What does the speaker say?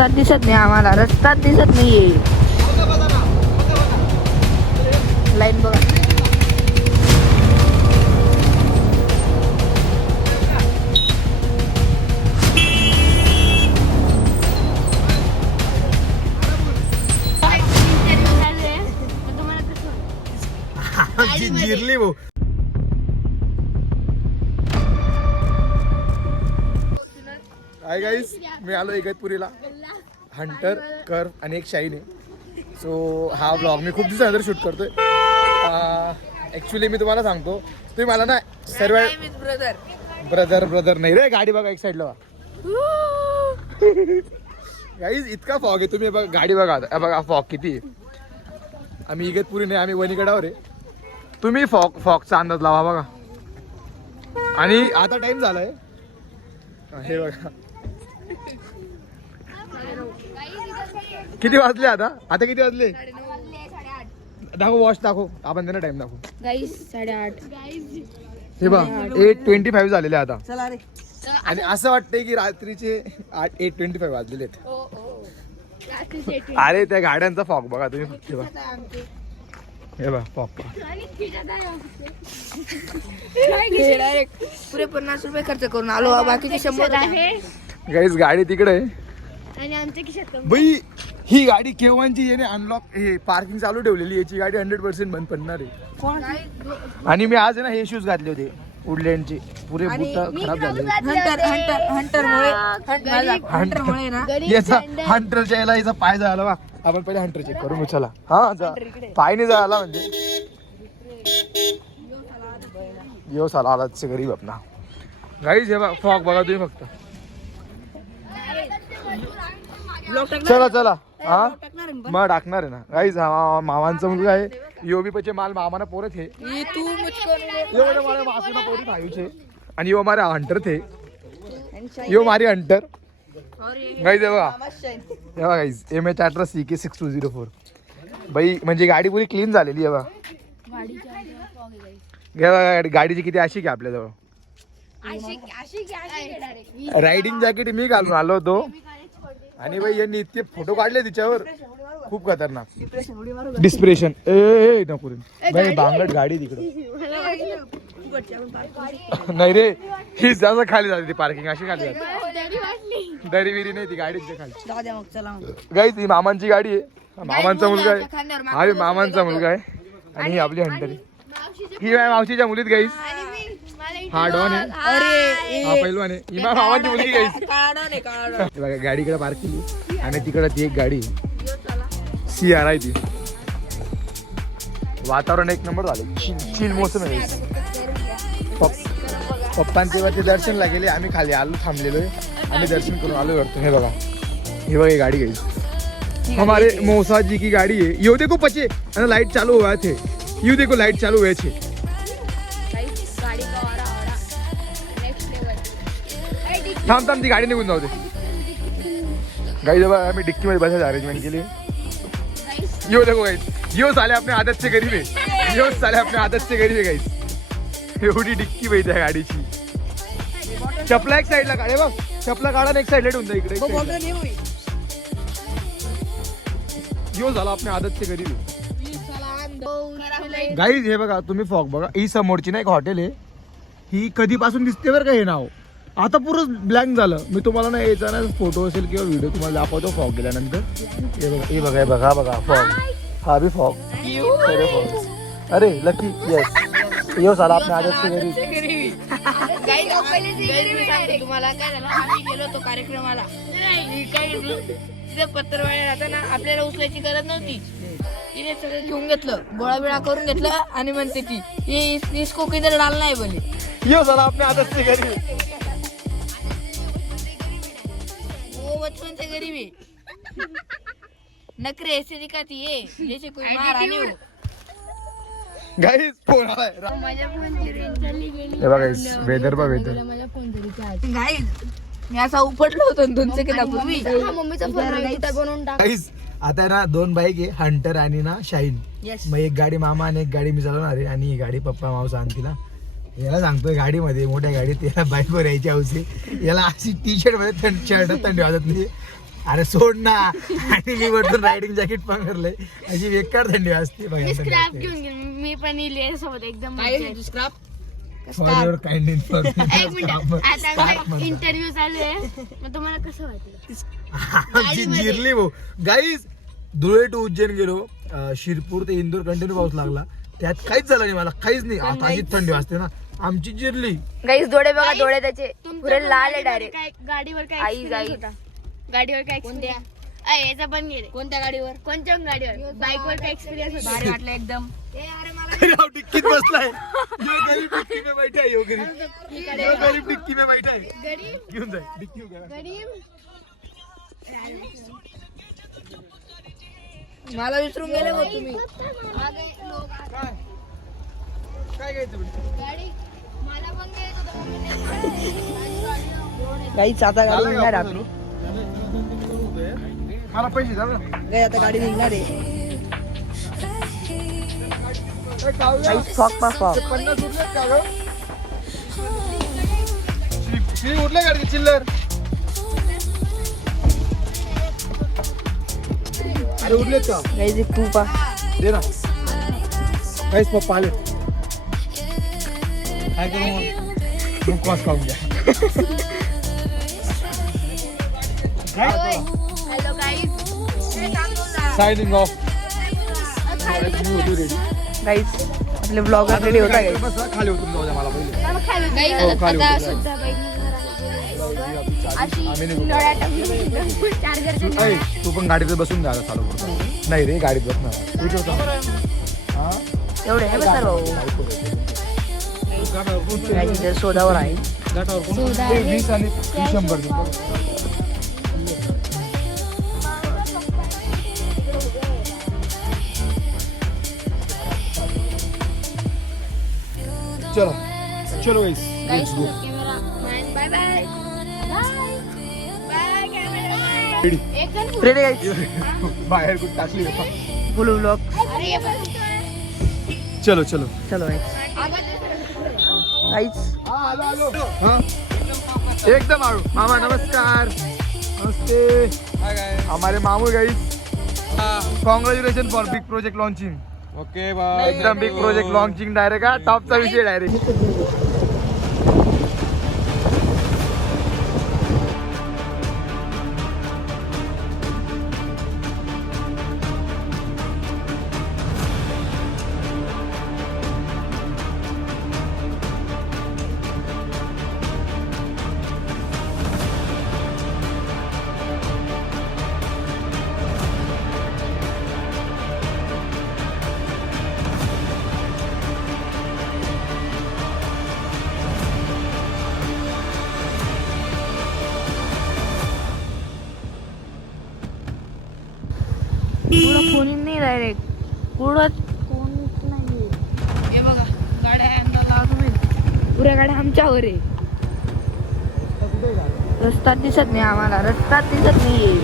रस्ताच दिसत नाही आम्हाला, रस्ताच दिसत नाहीये. लाईन बघा. जिरली भाऊ. हाय गाईस, मी आलो इगतपुरीला. हंटर, कर्व आणि एक शाईन आहे. सो हा ब्लॉग मी खूप दिवसानंतर शूट करतोय. ॲक्च्युली मी तुम्हाला सांगतो, तुम्ही मला ना सर्व ब्रदर नाही रे, गाडी बघा एक साईडला बघा. गाईज इतका फॉग आहे, तुम्ही बघा गाडी बघा. बघा फॉग किती आहे. आम्ही इगतपुरी नाही, आम्ही वणीगडावर आहे. तुम्ही फॉगचा अंदाज लावा बघा. आणि आता टाइम झालाय, हे बघा किती वाजले. आता किती वाजले दाखव, वॉच दाखव, आपण त्यांना टाइम दाखव. गाईस 8:30. हे बघा 8:25 झालेले आता. आणि असं वाटतंय की रात्रीचे 8:25 वाजलेले आहेत. अरे त्या गाड्यांचा फॉग बघा तुम्ही. हे बघा फॉग डायरेक्ट पुरे 50 रुपये खर्च करून आलो, बाकीचे 100 आहे. गाईस गाडी तिकडे आहे आणि आमच्या खिशात बाई. ही गाडी केव्हाची याने अनलॉक हे पार्किंग चालू ठेवलेली. याची गाडी 100% बंद पडणार आहे. आणि मी आज आहे ना हे शूज घातले होते वुडलँडचे, पुरे बूट खराब झाले. हंटरमुळे ना याचा हंटरच्या याला याचा पाय झाला बा. आपण पहिले हंटर चेक करू. चला हा जा, पायने झाला म्हणजे यो साला आला गरीब आपला. गाईज हे बघा फॉग बघा तुम्ही फक्त. चला हा मग टाकणार आहे ना गाईज. हा मामांचा मुलगा आहे. यो बी पचे माल मामाना पोरत है. यो हमारे मासूना पोरी खायूचे. आणि यो हमारे हंटर थे. यो मारी हंटर. गाईज हे बघा गाईज MH Atras CK 6204. बाई म्हणजे गाडी पुरी क्लीन झालेली आहे बघा. गाडीची किती आशिक आहे आपल्याजवळ. रायडिंग जॅकेट मी घालून आलो होतो. आणि बाई यांनी इतके फोटो काढले तिच्यावर, खूप खतरनाक. डिस्प्रेशन ए नको बाई. बांगट गाडी तिकडे नाही रे, ही जास्त खाली जाते ती पार्किंग. अशी खाली जाते, दरी विरी नाही ती गाडीच्या खाली. गाईज ही मामांची गाडी आहे. मामांचा मुलगा आहे. हा मामांचा मुलगा आहे. आणि ही आपली हंटर आहे. ही मावशीच्या मुलीत गाईज. हा डॉन आहे. हा पहिलवान आहे. ही मामांची मुलगी गाईज. बघा गाडीकडे पार्क केली. आणि तिकडे ती एक गाडी CR आहे ती. वातावरण एक नंबर झालं. चिल मोसम आहे. पप्पांचे ते दर्शनला गेले. आम्ही खाली आलो, थांबलेलो आहे. आम्ही दर्शन करून आलो वरतून. हे बघा हे बघा गाड़ी गई. हमारे मौसा जी की गाड़ी है. यो देखो पचे लाइट चालू हुआ थे. यू देखो लाइट चालू हुए थे. थांब ती गाडी निघून जाऊ दे. गाइस अब हमें डिक्की में बसायचं अरेंजमेंट केली. यो देखो गाइस, यो साले अपने आदत से गरीब है. यो साले अपने आदत से गरीब है गाइस. एवढी डिक्की बाई त्या गाडीची. चपला एक साईडला काढे बघ. चपला काढा एक साईडला ठेवून जा इकडे. यो झाला आपल्या आदत से गरीब. गाईज हे बघा तुम्ही फॉग बघा. ही समोरची ना एक हॉटेल आहे. ही कधीपासून दिसते बरं का हे नाव. आता पुरं ब्लँक झालं. मी तुम्हाला ना याचा ना फोटो असेल किंवा व्हिडिओ तुम्हाला दाखवतो फॉग गेल्यानंतर. हे बघा बघा बघा फॉग. हा बी फॉग. अरे लकी येस. यो साला आपल्या आदत से गरीब. तुम्हाला काय झालं, आम्ही गेलो होतो कार्यक्रमाला. तिथे पत्रवाळे राहताना आपल्याला उचलायची गरज नव्हती. तिने सगळं घेऊन घेतलं, गोळा बिळा करून घेतलं. आणि म्हणते ती इसको किधर डालना है बोले. यो साला आपल्या आदत से गरीब. वो बचपन से गरीब है. नखरे ऐसे दिखाती है जैसे कोई महारानी हो. गाईज फोन आलाय. माझ्या फोनची रेंज चालली गेली. हे बघा गाईज वेदर बघ वेदर. मला फोन तरी गाईज मी असा उपटलो होतो 2 सेकंदापूर्वी. मम्मीचा फोन बनवून टाक. गाईज आता ना 2 बाईक आहे, हंटर आणि ना शाईन. मग एक गाडी मामा आणि एक गाडी मी चालवणार आहे. आणि ही गाडी पप्पा मावसा आणतील. याला सांगतोय गाडीमध्ये मोठ्या गाडीत याला बाईकवर यायची हौस आहे. याला अशी टी-शर्ट मध्ये शर्ट थंडी वाजत नाही. अरे सोड ना. आणि मी वरतून रायडिंग जॅकेट पण करलंय. अशी बेकार थंडी असते स्क्रॅप घेऊन गेलो मी पण इले सोबत एकदम मजा येते. स्क्रॅप फॉर युअर काइंड एक मिनिट आता इंटरव्ह्यू चालू आहे मग तुम्हाला कसं वाटलं? आमची जिरली भाऊ. गाईज धुळे टू उज्जैन गेलो. शिरपूर ते इंदोर कंटिन्यू पाऊस लागला. त्यात काहीच झालं नाही मला, काहीच नाही. आता अशीच थंडी वाजते ना. आमची जिरली. गाईस डोळे बघा, डोळे त्याचे पुरे लाल आहे डायरेक्ट. गाडीवर काय आई experience जाई. होता? गाडीवर काय कोणत्या? याचा पण गेले कोणत्या गाडीवर? कोणत्या गाडीवर बाईकवर काय एक्सपिरियन्स होता? भारी वाटलं एकदम. राव डिक्कीत बसलाय. यो गरीब डिक्की में बैठा है. यो गरीब डिक्की में बैठा है. गरीब घेऊन जाय डिक्की उघडा. गरीब मला विसरून गेले मग तुम्ही. काय घ्यायचं गाडी मला पण घ्यायचं होतं. गाईच आता गाडी निघणार आहे आपली. मला पैसे द्या ना. गाई आता गाडी निघणार आहे. ए, कावळ्या. गाईच फॉक पा फॉक. ते 50 उरलेत का गं? श्री उरले गाडी चिल्लर. अरे उरलेत का? गाईच एक तू पा. दे ना. काहीच पप्पा आले. काय करू मग? मुखवास खाऊन घ्या. Hello guys signing off. गाईच आपले ब्लॉगर रेडी होता गाईच. बस खाली उतरून जाऊ द्या मला पहिले. गाईज हो, खाली आता उतरू. सुद्धा बाईक आम्ही निघू. चार्जरच्या ऐ, तू पण गाडीत बसून द्या चालू करू. नाही रे गाडीत बसणार. इकडं थांब. हा? एवढे आहे बसar भाऊ. गाईच इथे शोधावर आहे. ते 20 आणि 100 चलो चलो guys let's go. Bye bye bye camera ready. एक जण रेडी गाईच. बाहेर कुठे टाकली का? Full blog. अरे ये पण चलो चलो. चलो गाईच. गाईच हाँ? एकदम आड़ू. मामा नमस्कार. नमस्ते. हमारे मामू guys. Congratulation for big project launching. Okay bye. एकदम बिग प्रोजेक्ट लॉन्चिंग डायरेक्ट. हा टॉपचा विषय डायरेक्ट. पुढं फोन नाही डायरेक्ट. पुढं कोणच नाही. हे बघा गाड्या यांना लावतो मी. पुऱ्या गाड्या आमच्यावर आहे. रस्ता दिसत नाही आम्हाला. रस्ता दिसत नाहीये.